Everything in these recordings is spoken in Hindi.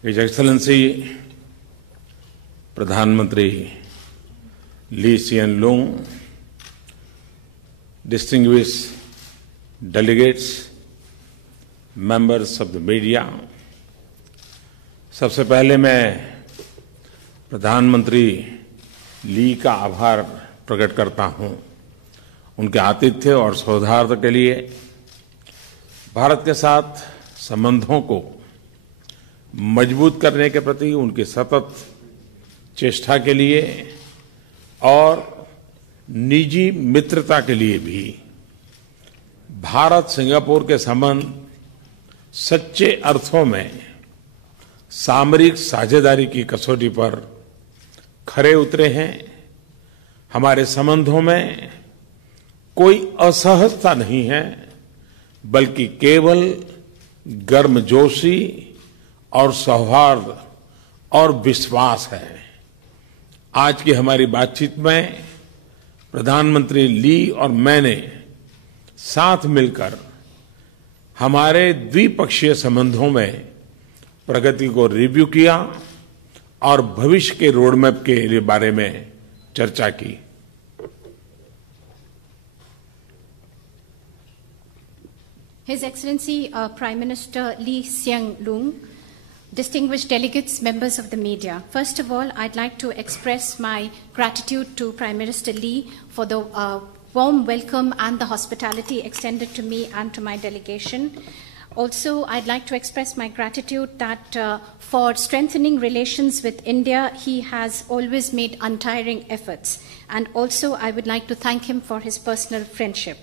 His Excellency Pradhan Mantri Lee Hsien Loong, distinguished delegates, members of the media, सबसे पहले मैं प्रधानमंत्री ली का आभार प्रकट करता हूं उनके आतिथ्य और सौहार्द के लिए। भारत के साथ संबंधों को मजबूत करने के प्रति उनकी सतत चेष्टा के लिए और निजी मित्रता के लिए भी भारत सिंगापुर के संबंध सच्चे अर्थों में सामरिक साझेदारी की कसौटी पर खरे उतरे हैं। हमारे संबंधों में कोई असहजता नहीं है, बल्कि केवल गर्मजोशी और सौहार्द और विश्वास है। आज की हमारी बातचीत में प्रधानमंत्री ली और मैंने साथ मिलकर हमारे द्विपक्षीय संबंधों में प्रगति को रिव्यू किया और भविष्य के रोडमैप के बारे में चर्चा की। His Excellency Prime Minister Lee Hsien Loong, distinguished delegates, members of the media. First of all, I'd like to express my gratitude to Prime Minister Lee for the warm welcome and the hospitality extended to me and to my delegation. Also, I'd like to express my gratitude that for strengthening relations with India, he has always made untiring efforts. And also, I would like to thank him for his personal friendship.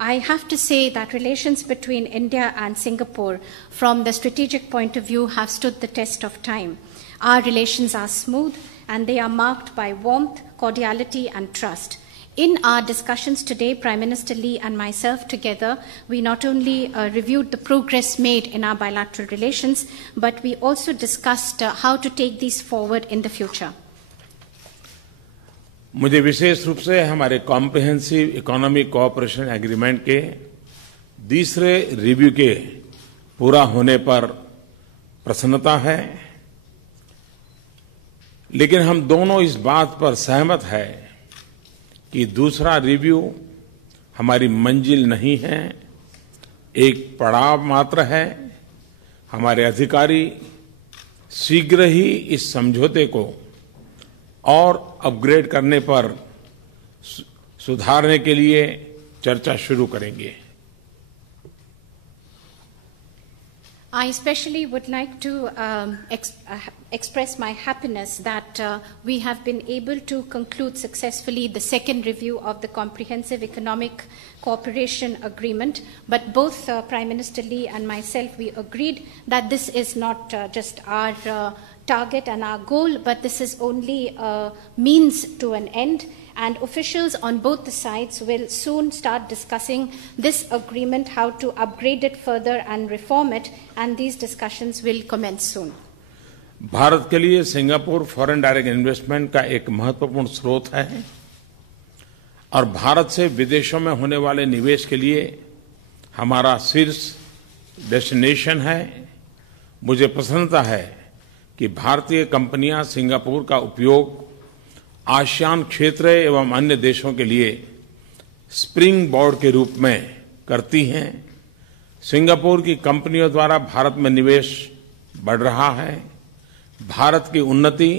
I have to say that relations between India and Singapore, from the strategic point of view, have stood the test of time. Our relations are smooth, and they are marked by warmth, cordiality, and trust. In our discussions today, Prime Minister Lee and myself together, we not only reviewed the progress made in our bilateral relations, but we also discussed how to take these forward in the future. मुझे विशेष रूप से हमारे कॉम्प्रिहेंसिव इकोनॉमिक कोऑपरेशन एग्रीमेंट के दूसरे रिव्यू के पूरा होने पर प्रसन्नता है, लेकिन हम दोनों इस बात पर सहमत हैं कि दूसरा रिव्यू हमारी मंजिल नहीं है, एक पड़ाव मात्र है। हमारे अधिकारी शीघ्र ही इस समझौते को और अपग्रेड करने पर सुधारने के लिए चर्चा शुरू करेंगे। I especially would like to express my happiness that we have been able to conclude successfully the second review of the Comprehensive Economic Cooperation Agreement. But both Prime Minister Lee and myself, we agreed that this is not just our target and our goal, but this is only a means to an end. And officials on both the sides will soon start discussing this agreement, how to upgrade it further and reform it, and these discussions will commence soon. Bharat के लिए सिंगापुर फॉरेन डायरेक्ट इन्वेस्टमेंट का एक महत्वपूर्ण स्रोत है और भारत से विदेशों में होने वाले निवेश के लिए हमारा शीर्ष डेस्टिनेशन है। मुझे प्रसन्नता है कि भारतीय कंपनियां सिंगापुर का उपयोग आसियान क्षेत्र एवं अन्य देशों के लिए स्प्रिंग बोर्ड के रूप में करती हैं। सिंगापुर की कंपनियों द्वारा भारत में निवेश बढ़ रहा है। भारत की उन्नति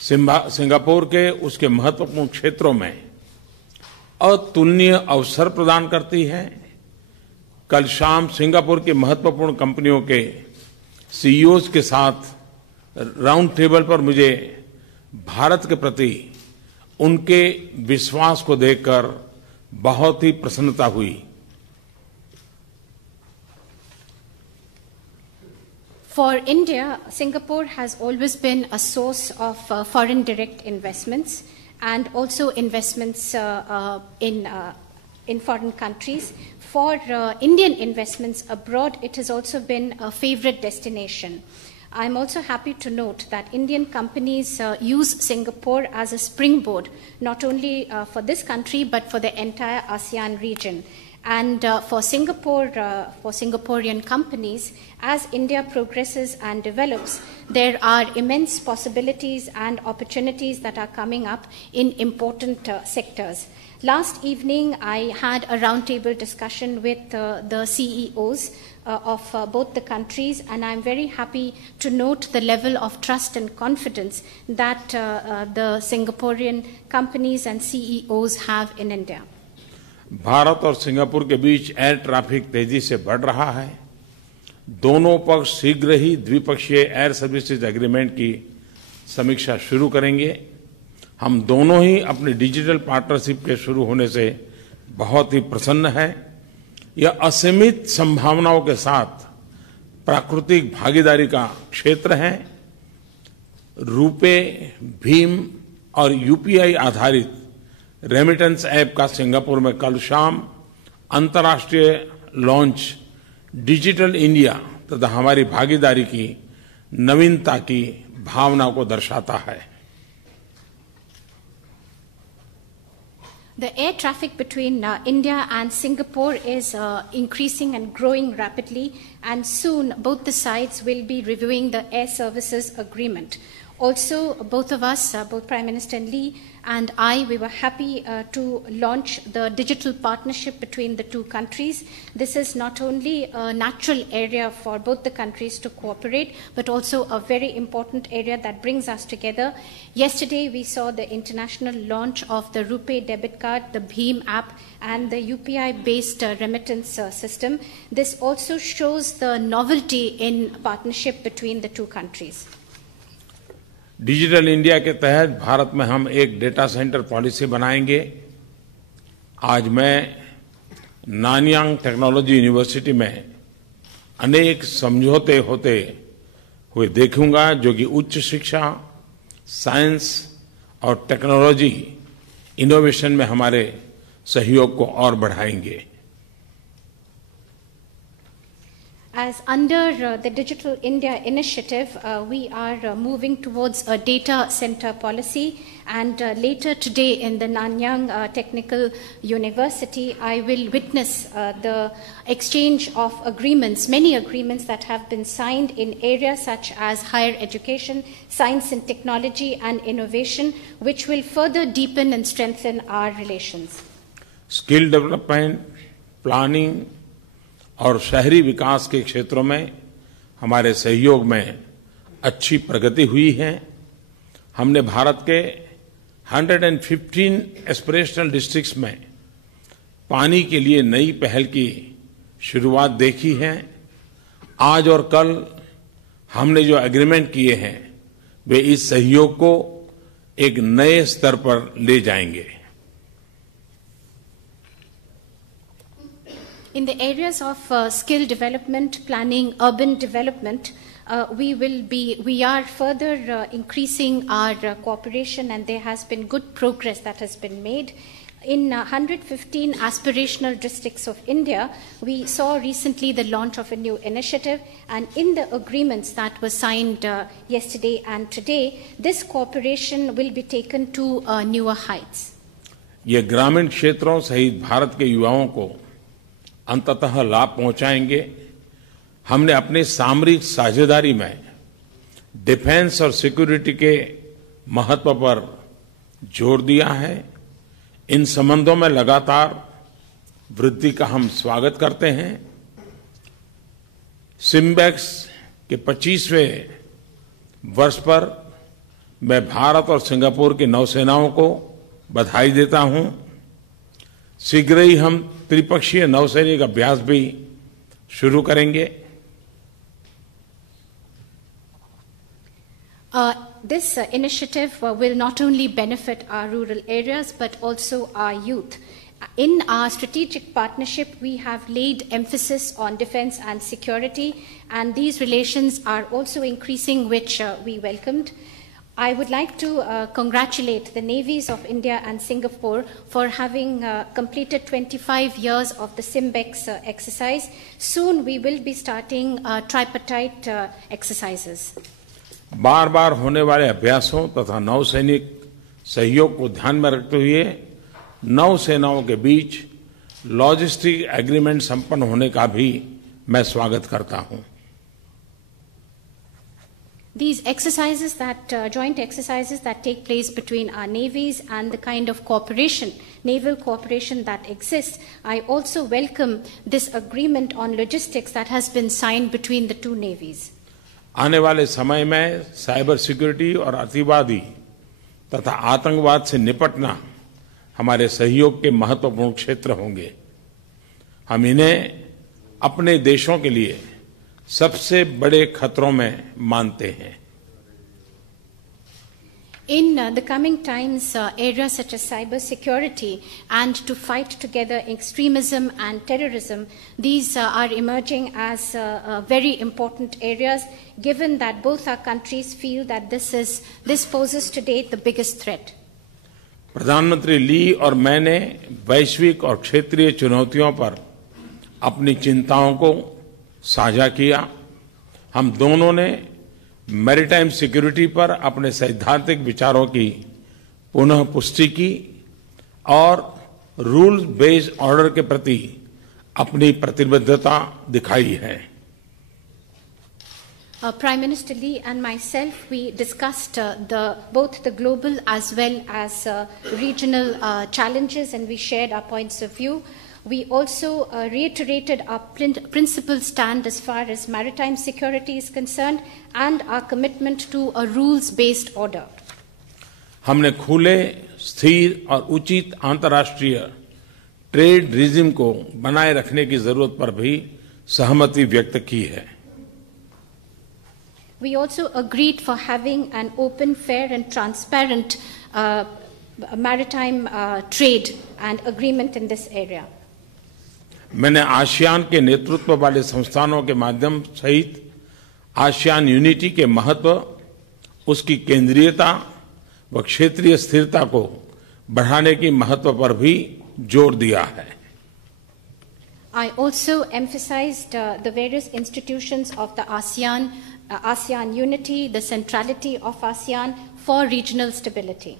सिंगापुर के उसके महत्वपूर्ण क्षेत्रों में अतुलनीय अवसर प्रदान करती है। कल शाम सिंगापुर की महत्वपूर्ण कंपनियों के सीईओज के साथ राउंड टेबल पर मुझे भारत के प्रति उनके विश्वास को देखकर बहुत ही प्रसन्नता हुई। For India, Singapore has always been a source of foreign direct investments and also investments in foreign countries. For Indian investments abroad, it has also been a favorite destination. I'm also happy to note that Indian companies use Singapore as a springboard, not only for this country, but for the entire ASEAN region. And for Singaporean companies, as India progresses and develops, there are immense possibilities and opportunities that are coming up in important sectors. Last evening, I had a roundtable discussion with the CEOs of both the countries, and I'm very happy to note the level of trust and confidence that the Singaporean companies and CEOs have in India. Bharat और सिंगापुर के बीच एयर ट्रैफिक तेजी से बढ़ रहा है। दोनों पक्ष शीघ्र ही द्विपक्षीय एयर सर्विसेज एग्रीमेंट की समीक्षा शुरू करेंगे। हम दोनों ही अपने डिजिटल पार्टनरशिप के शुरू होने से बहुत ही प्रसन्न हैं। यह असीमित संभावनाओं के साथ प्राकृतिक भागीदारी का क्षेत्र है। रुपे, भीम और यूपीआई आधारित रेमिटेंस ऐप का सिंगापुर में कल शाम अंतर्राष्ट्रीय लॉन्च डिजिटल इंडिया तथा हमारी भागीदारी की नवीनता की भावना को दर्शाता है। The air traffic between India and Singapore is increasing and growing rapidly, and soon both the sides will be reviewing the air services agreement. Also, both of us, both Prime Minister Lee and I, we were happy to launch the digital partnership between the two countries. This is not only a natural area for both the countries to cooperate, but also a very important area that brings us together. Yesterday, we saw the international launch of the RuPay debit card, the Bheem app, and the UPI-based remittance system. This also shows the novelty in partnership between the two countries. Digital India के तहत भारत में हम एक डेटा सेंटर पॉलिसी बनाएंगे। आज मैं नानयांग टेक्नोलॉजी यूनिवर्सिटी में अनेक समझौते होते हुए देखूंगा जो कि उच्च शिक्षा, साइंस और टेक्नोलॉजी इनोवेशन में हमारे सहयोग को और बढ़ाएंगे। As under the Digital India initiative, we are moving towards a data center policy, and later today in the Nanyang Technical University, I will witness the exchange of agreements, many agreements that have been signed in areas such as higher education, science and technology, and innovation, which will further deepen and strengthen our relations. Skill development, planning, और शहरी विकास के क्षेत्रों में हमारे सहयोग में अच्छी प्रगति हुई है। हमने भारत के 115 एस्पिरेशनल डिस्ट्रिक्ट्स में पानी के लिए नई पहल की शुरुआत देखी है। आज और कल हमने जो एग्रीमेंट किए हैं वे इस सहयोग को एक नए स्तर पर ले जाएंगे। In the areas of skill development, planning, urban development, we are further increasing our cooperation, and there has been good progress that has been made. In 115 aspirational districts of India, we saw recently the launch of a new initiative, and in the agreements that were signed yesterday and today, this cooperation will be taken to newer heights. ये ग्रामीण क्षेत्रों सहित भारत के युवाओं को अंततः लाभ पहुंचाएंगे। हमने अपनी सामरिक साझेदारी में डिफेंस और सिक्योरिटी के महत्व पर जोर दिया है। इन संबंधों में लगातार वृद्धि का हम स्वागत करते हैं। सिम्बेक्स के 25वें वर्ष पर मैं भारत और सिंगापुर की नौसेनाओं को बधाई देता हूं। शीघ्र ही हम त्रिपक्षीय नौसैनिक अभ्यास भी शुरू करेंगे। This initiative will not only benefit our rural areas but also our youth. In our strategic partnership, we have laid emphasis on defense and security, and these relations are also increasing, which we welcomed. I would like to congratulate the navies of India and Singapore for having completed 25 years of the SIMBEX exercise. Soon we will be starting tripartite exercises. बार बार होने वाले अभ्यासों तथा नौसैनिक सहयोग को ध्यान में रखते हुए नौसेनाओं के बीच लॉजिस्टिक एग्रीमेंट संपन्न होने का भी मैं स्वागत करता हूं। These exercises joint exercises that take place between our navies and the kind of cooperation, naval cooperation that exists, I also welcome this agreement on logistics that has been signed between the two navies. आने वाले समय में साइबर सिक्योरिटी और अतिवादी तथा आतंकवाद से निपटना हमारे सहयोग के महत्वपूर्ण क्षेत्र होंगे। हम इन्हें अपने देशों के लिए सबसे बड़े खतरों में मानते हैं। In the coming times, areas such as cyber security and to fight together extremism and terrorism, these are emerging as very important areas, given that both our countries feel that this poses today the biggest threat. प्रधानमंत्री ली और मैंने वैश्विक और क्षेत्रीय चुनौतियों पर अपनी चिंताओं को साझा किया। हम दोनों ने मैरीटाइम सिक्योरिटी पर अपने सैद्धांतिक विचारों की पुनः पुष्टि की और रूल बेस्ड ऑर्डर के प्रति अपनी प्रतिबद्धता दिखाई है। Prime Minister Lee and myself, we discussed both the global as well as regional challenges, and we shared our points of view. We also reiterated our principled stand as far as maritime security is concerned and our commitment to a rules-based order. हमने खुले, स्थिर और उचित अंतर्राष्ट्रीय ट्रेड रिजिम को बनाए रखने की जरूरत पर भी सहमति व्यक्त की है। We also agreed for having an open, fair and transparent maritime trade and agreement in this area. मैंने आसियान के नेतृत्व वाले संस्थानों के माध्यम सहित आसियान यूनिटी के महत्व, उसकी केंद्रीयता व क्षेत्रीय स्थिरता को बढ़ाने की महत्व पर भी जोर दिया है। I also emphasized the various institutions of the ASEAN unity, the centrality of ASEAN for regional stability.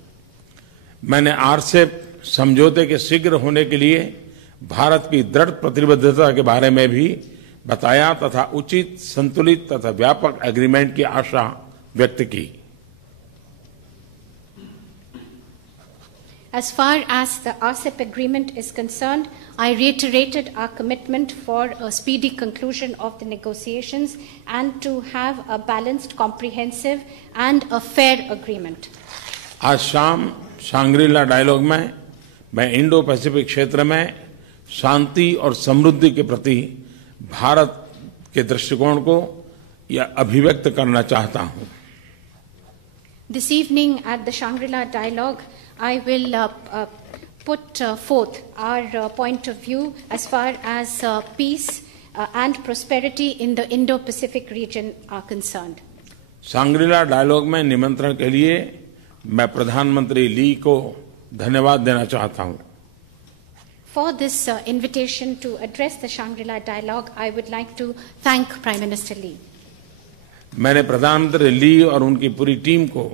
मैंने आरसेप समझौते के शीघ्र होने के लिए भारत की दृढ़ प्रतिबद्धता के बारे में भी बताया तथा उचित, संतुलित तथा व्यापक एग्रीमेंट की आशा व्यक्त की। As far as the RCEP agreement is concerned, I reiterated our commitment for a speedy conclusion of the negotiations and to have a balanced, comprehensive and a fair agreement. आज शाम शांग्री-ला डायलॉग में मैं इंडो पैसिफिक क्षेत्र में शांति और समृद्धि के प्रति भारत के दृष्टिकोण को यह अभिव्यक्त करना चाहता हूं। This evening at the Shangri-La Dialogue, I will put forth our point of view as far as peace and prosperity in the Indo-Pacific region are concerned. Shangri-La dialogue में निमंत्रण के लिए मैं प्रधानमंत्री ली को धन्यवाद देना चाहता हूं। For this invitation to address the Shangri-La Dialogue, I would like to thank Prime Minister Lee. मैंने प्रधानमंत्री ली और उनकी पूरी टीम को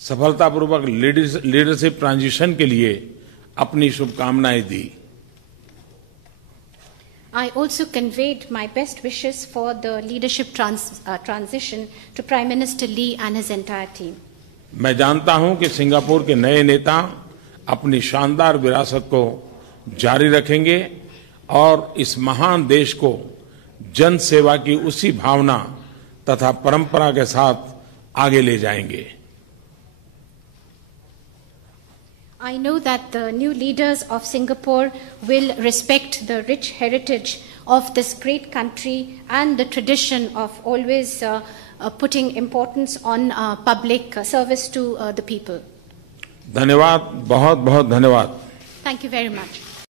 सफलतापूर्वक लीडरशिप ट्रांजिशन के लिए अपनी शुभकामनाएं दी। I also conveyed my best wishes for the leadership transition to Prime Minister Lee and his entire team. मैं जानता हूं कि सिंगापुर के नए नेता अपनी शानदार विरासत को जारी रखेंगे और इस महान देश को जन सेवा की उसी भावना तथा परंपरा के साथ आगे ले जाएंगे। I know that the new leaders of Singapore will respect the rich heritage of this great country and the tradition of always putting importance on public service to the people. धन्यवाद, बहुत बहुत धन्यवाद। Thank you very much.